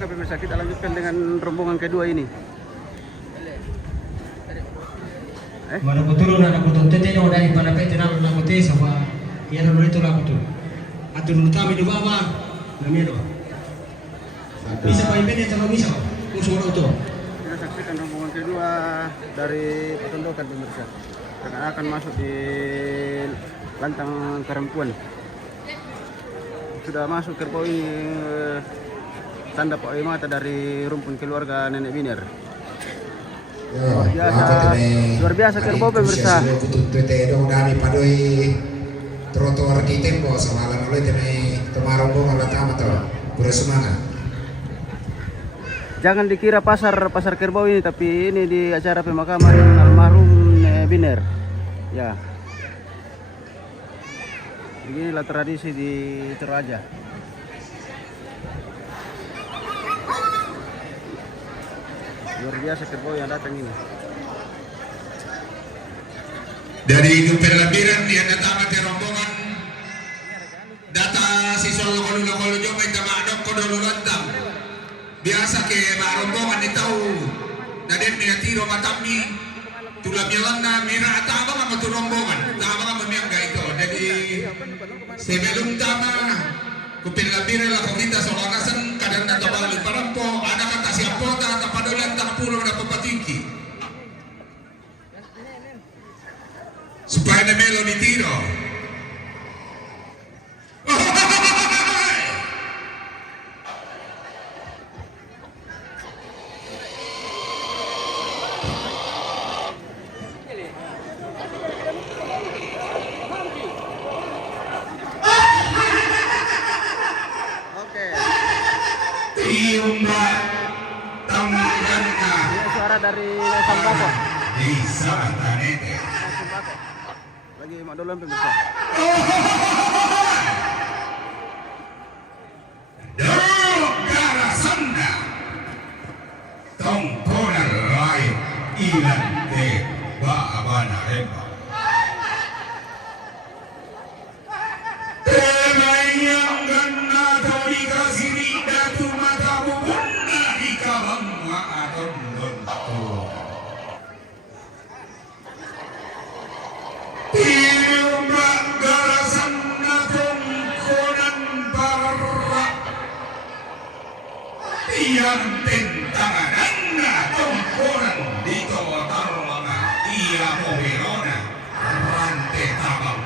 Oke pemirsa, kita lanjutkan dengan rombongan kedua ini. Mana betul na betul tete no dari pada pete na betul sama ya no itu lah betul. Atur utama di bawah namanya doa. Bisa pakai pete sama bisa. Musuh itu. Kita saksikan rombongan kedua dari Patondokan pemirsa. Akan masuk di Lantang Karampuan. Sudah masuk kerbau ini tanda Pak Mata dari rumpun keluarga Nenek Biner. Luar biasa kerbau pemirsa. Dari padoi trotoar di tempo semalam oleh tene rombongan pertama tuh bersemangat. Jangan dikira pasar kerbau ini, tapi ini di acara pemakaman almarhum Nenek Biner. Ya. Beginilah tradisi di Toraja. Luar biasa kerbau yang datang ini. Dari Dupen Lambiran dia datang ke rombongan data siswa lokal jomay tamadok kodolo lantang. Biasa ke rombongan itaw daden niya tiro matami tulad yalanda mira atama nga rombongan tama nga mamiyangga ito. Jadi sebelum tama Dupen Lambiran lah kita solanasan kadang natabali parampo ada kata siapota tapadolan takpuro na papatingki supaya na melo ni tiro. Ini suara dari Sambako. Lagi mak dolan pemirsa. Dogara sanda tongkona rai ilan de baabana remba temayang ganna tori kasiri datu mata bubunna ikawang wa adon donto timbang garasan natong konan barra yang tentangan natong konan dito tarlanga iya mobilona rante tabang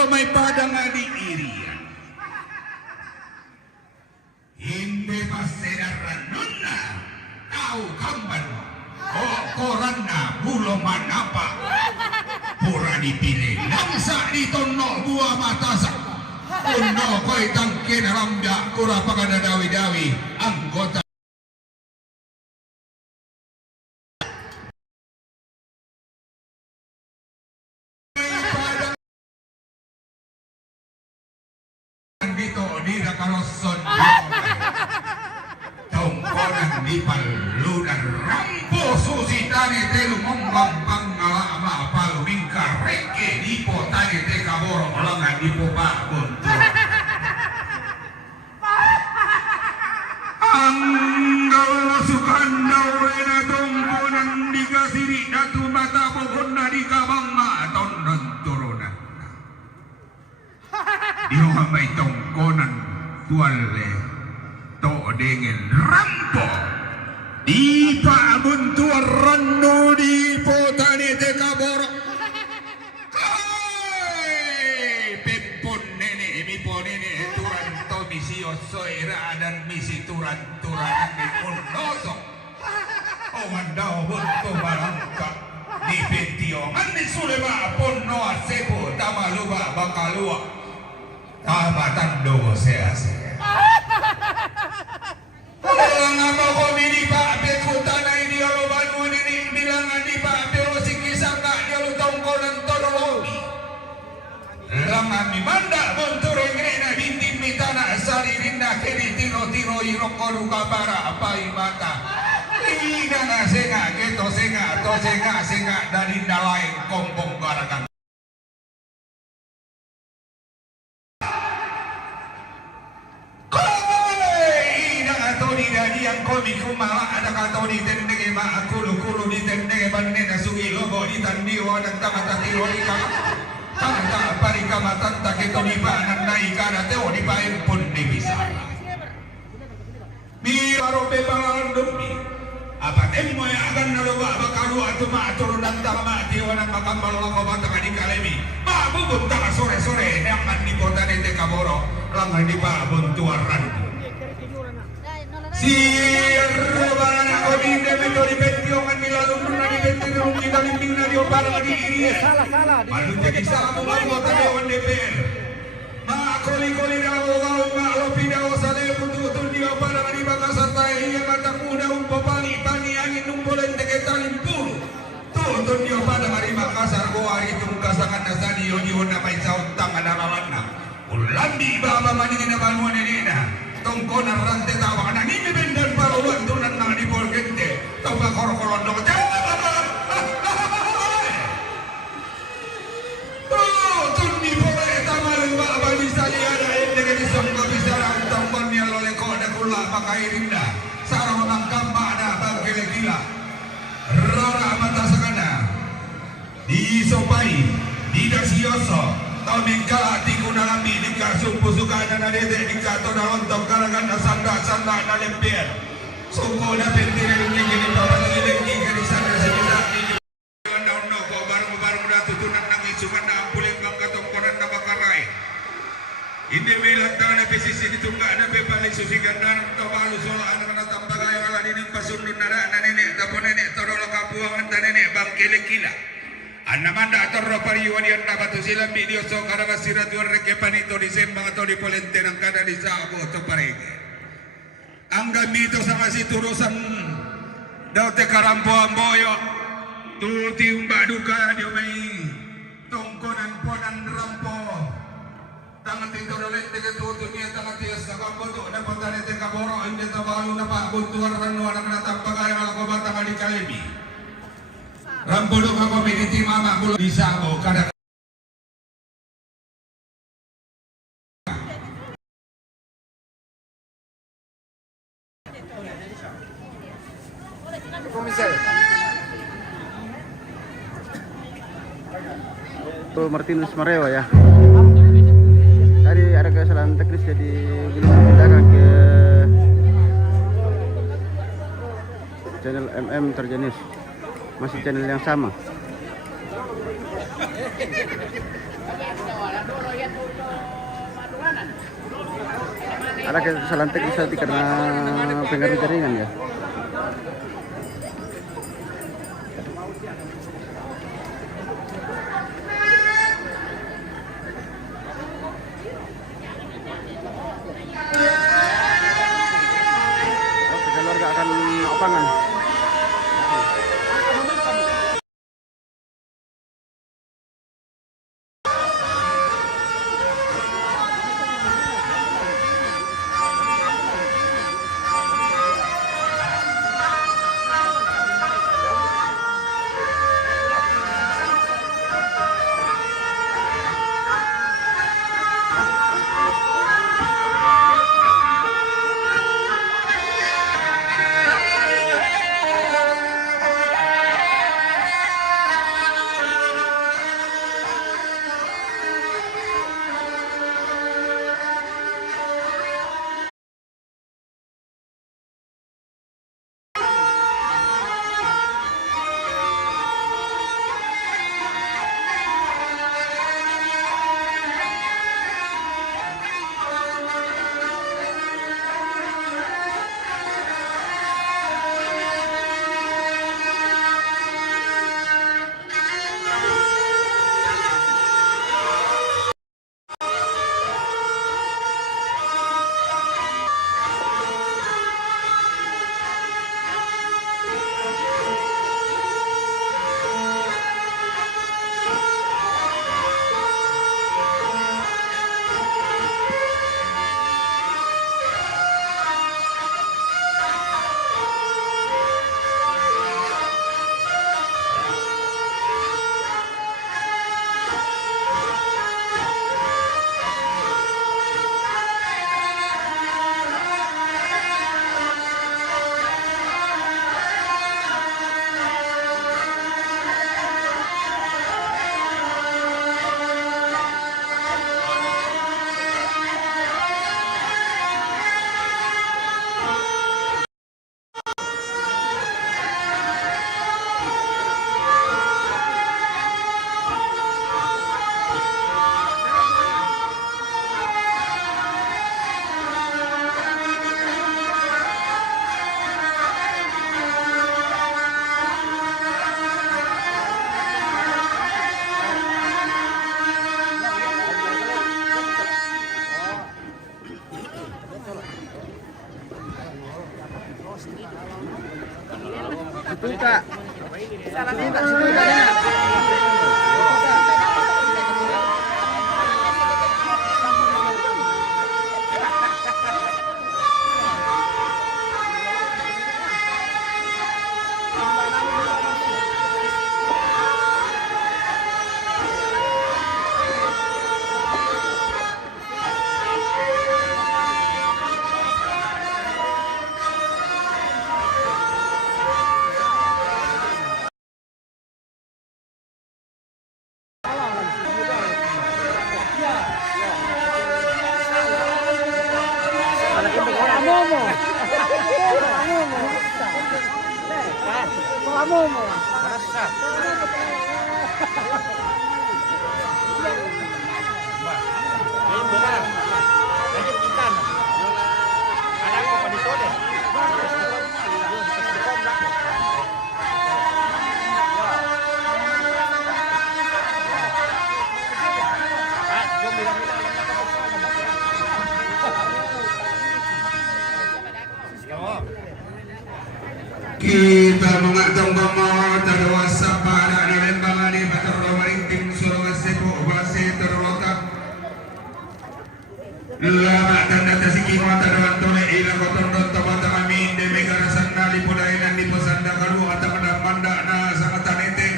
jo may padang di irian. Hindi masiraran nun na. Tao kamban mo. O koran na bulong manapa. Pura dipilih. Langsa dito no buah matasak. Uno ko'y tangkin rambya. Kura pa ka na dawi-dawi. Anggota. Dito di nakaloson tongkonan di paludan rampo susitani telu mombang pangalama paluming kareke di potani te kaboro olangan di popa buntu anggal sukan daurena tongkonan di kasiri datu mata pokona di kabama tonon turunan yung may tongkonan tuwale to dengan rampo di pabuntuan ranu di potani te kaboro pepon nene mipo nene turan to misi osoira dan misi turan di unosok o mandao bunto barangka di petio mandi sulema ponno asebo tamaluba bakalua tamatan dogo sea-sea. Orang apa kau ini Pak Bekutana ini kalau bangun ini bilangan di Pak Berosi kisah tak dia lu tongkonan tolologi. Lama mi manda bonture ngena binti mitana asari rinda kini tiro irokolu kabara apa imata. Ina na senga geto senga to senga dari lain kompong garakan. Yang komi kumala ada kata di tendenge ma akulu di tendenge banne nasugi logo di tandi wadang tamata tiro di kama tamata parika matanta keto di banan nai kana teo di paen pun di bisa mi baro be balan dumi apa temmo ya akan naloba bakalu atu ma turun dan tama di wadang makambal logo bata di kalemi ma bubun ta sore yang di kota de Kaboro langan di babun tuaran si rebaran ako di debito di betio kan nilalu na di betio ng kita limbing na dio para di iri salah malu jadi salah mo kota dewan DPR makoli daw lopi daw sa de putu dio para di Makassar tayo iya mata kuda papali pani angin numbulan tegetalim pulu tuh dio para di Makassar ko ari tung kasangan na sa dio na may sautang adaralan ulandi baba maningin na banuan nina tongkonan rantai tawa nang ini bendan paruan tunan nang di polgente toba kor-koron dong tun di pole tamal baba di saliada ende ke disangka bisara tongkon yang lole koda kula pakai rinda sarang mangkamba ada bangkele gila rara mata sakana di sopai di dasioso Tomingkala tiku nalami di kasumpu sukana na dede di kato na lontong karagan na sanda na lempier. Suko na pentire ng ngingin ito pangiling ngingin di sana sa nilaki. Daun no ko barang na tutunan ng isukan na ampuling bang katongkonan na makaray. Hindi may lantaw na pesisi ditungga na pepalik susigan na ng tabalo solaan na natambagay ang alanining pasundon na na nini tapon nini torolo kapuangan na nini bang kilikila. Anamanda torro pariwan yan na batu silang video so karabasirat yung rekepanito di sembang atau di polente ng kada di sabo to parege. Ang gamito sa kasiturusan daw te karambo amboyo tuti umbaduka di may tongkonan po ng rampo tangan tito rolet de tutu niya tangan tiyo sa kamboto na pagdalit te kaboro hindi tabalo na pa buntuan ranuan ang natapagay ang lakobata ka di kalemi. Rambulo ka community mama bulo bisa mo kada Komisar itu Martinus Marewa ya. Tadi ada kesalahan teknis jadi belum dipindahkan ke channel MM Terjenis. Masih channel yang sama. Ada sa lantai bisa karena pengaruh jaringan ya. Oke, keluarga akan lapangan. Buka. Buka situ. Kita mengatong bama terwasa pada nalembangan di Batarro Marinting Sulawesi Basi terletak lama tanda tasiki mata dalam tole ila kotor nonton mata amin demi karasan nali podainan di pesanda kalu atau manda na sangatan ete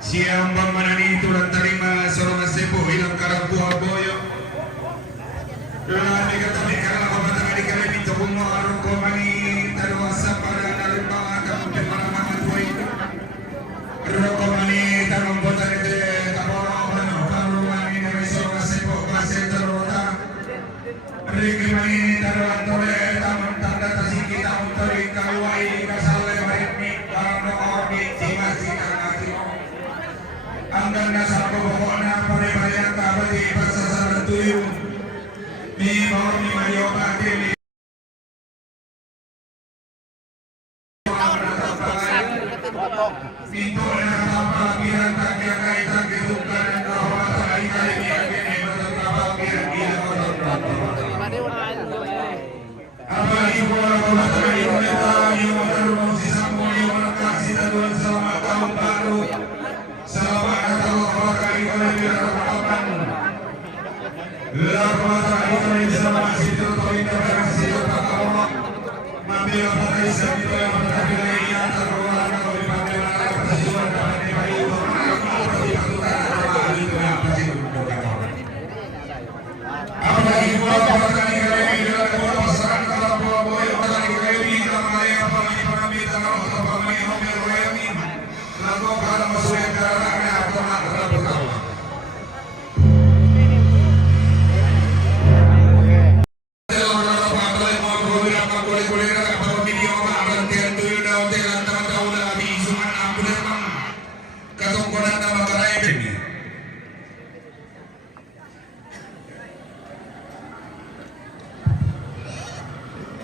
siang bamanani turun terima Sulawesi hilang karang buah boyo lama kata mereka lah batang adik kami minta bunga arung komani terwasa pada nalembangan kamu pemahaman boy rokomani tanam botan ete kaporo karumani dari Sulawesi Basi terletak Rikimani daruan tole taman tanda tasiki tahun teri kawai kasale baritmi karena ordi cimasi kanati anggan dasar pokoknya pada bayar kabadi pasasar tuyu mi bawah mi mario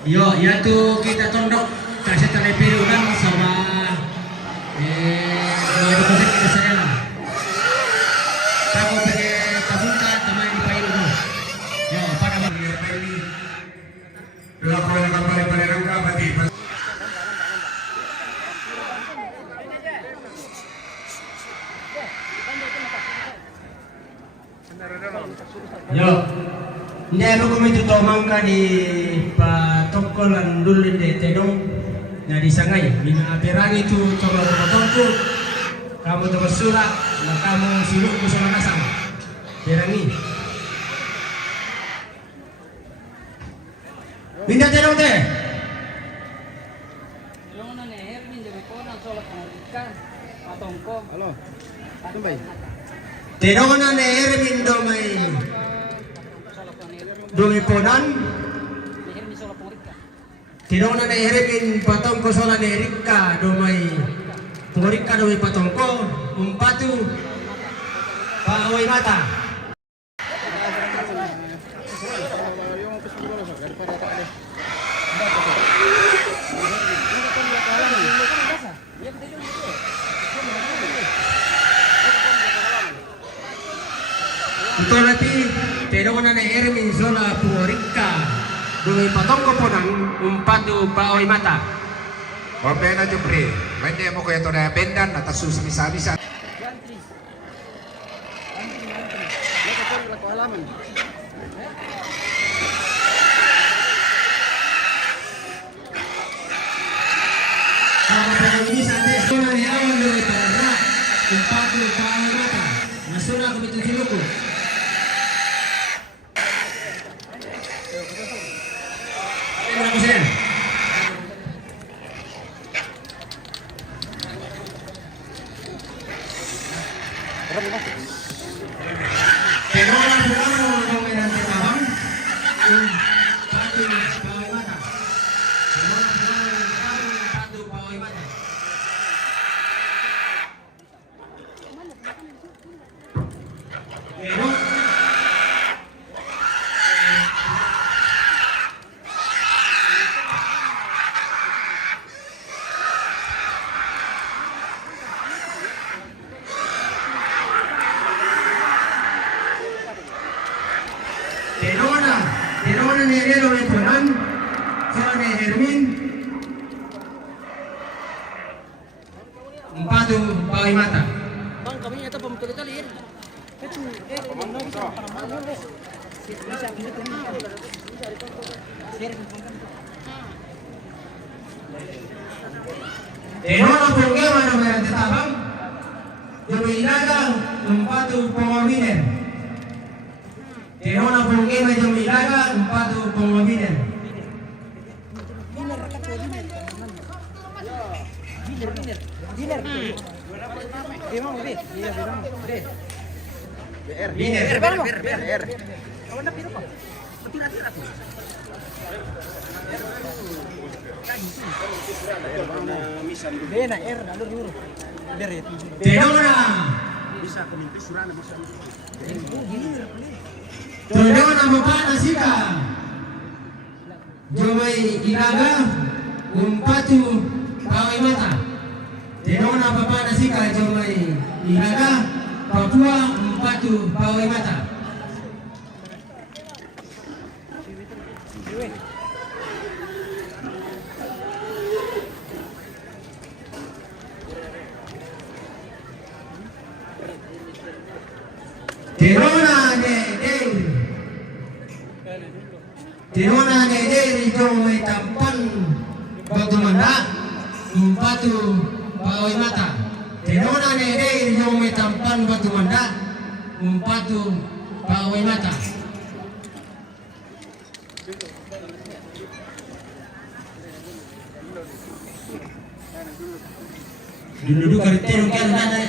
Yo, yaitu kita tondok kasih telepon kan sama deposit kita saya lah. Kamu pakai tabungan sama yang dipakai dulu. Yo, pada ini laporan kapal pada rangka berarti. Yo, hindi ako kumito tomang ka di patongkolan dulin de tedong na di sangay. Minaapirang itu coba patongko. Kamu terus surat, na kamu siluk ko sa manasang. Pirangi. Minta tedong te. Yung nangyayari, hindi ko na solat ng ikan, patongko. Halo. Tumbay. Tedong na nehermin do may dumi ponan. Nangyayari, solat ng ikan. Tedong na nehermin patongko sola nerika do may pengorika do may patongko. Umpatu paaway mata. Ito natin, pero ko na na-ermin sola pumorika. Dumi patongko po ng umpatu paoy mata. Oke na jupri, mainnya mo kaya to na bendan at susumi-sabi sa Sama penangini sate, sola ni awan dumi parara. Umpatu paoy mata. Nasuna ko bitong siluko. Terima kasih. Terona ni Elo ni Tuhan, Soal ni Hermin, Empatu Bawai Mata. Bang, kami nyata pemutali-tali ya. Itu, mana bisa para-para wes. Bisa gitu nih. Terona pungge mana merah tetabang, Jumilaga Empatu Pengominen. Terona pungge mana Jumilaga Empatu Pengominen. Diner. Gimana mau bit? Iya, gimana? Biner. Kawan nak piro kok? Betul hati aku. Bena R alur yuro. Ber ya. Terona. Bisa keminti surana bisa. Terona Bapana Sika. Jomai Ilaga Empatu Bawai Mata. Terona Bapana Sika Jomai Ilaga Papua Empatu Bawai Mata. Terona Neder. Terona Neder jong may tampan batu manda umpatu pawai mata. Terona Neder jong may tampan batu manda umpatu pawai mata. Dulu karitero kan ada.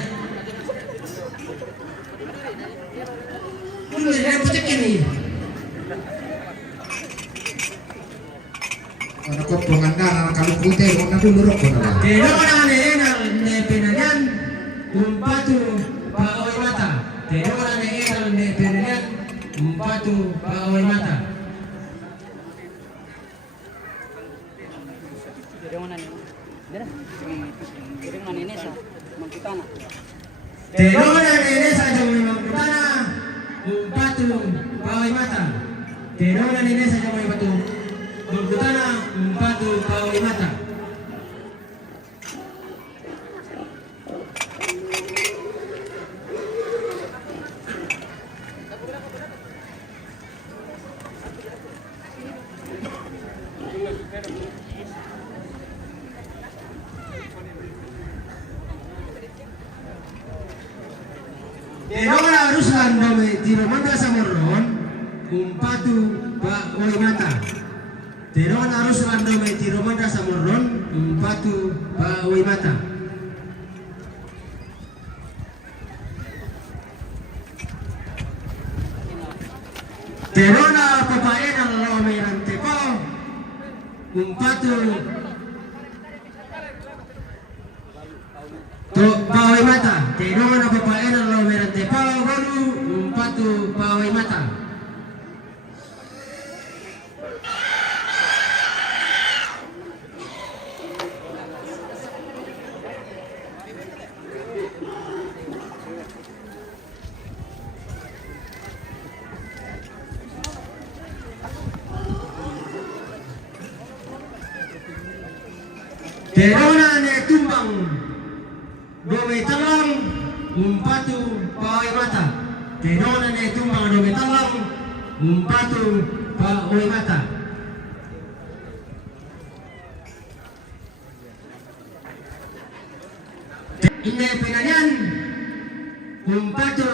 Dulu dia pecah ini. Ano ko pangandaran kalau putih warna dulu rokok na. Terona Neder ne penanyan umpatu pawai mata. Terona Neder ne penanyan umpatu pawai mata. Dari mana nih? Dari mana ini sa? Mangkutana. Terona Neder sa jong mangkutana umpatu pawai mata. Terona Neder sa jong batu mangkutana umpatu pawai mata. Terona Ruslan dome tiro manda samoron umpatu pawai mata. Terona Ruslan dome tiro manda samoron umpatu pawai mata. Terona papaena lome rantepo umpatu pawai mata. Terona papaena lome rantepo golu umpatu pawai mata. Terona ne tumbang dome talang umpatu pawai mata. Terona ne tumbang dome talang umpatu pawai mata. Ine penanyan umpatu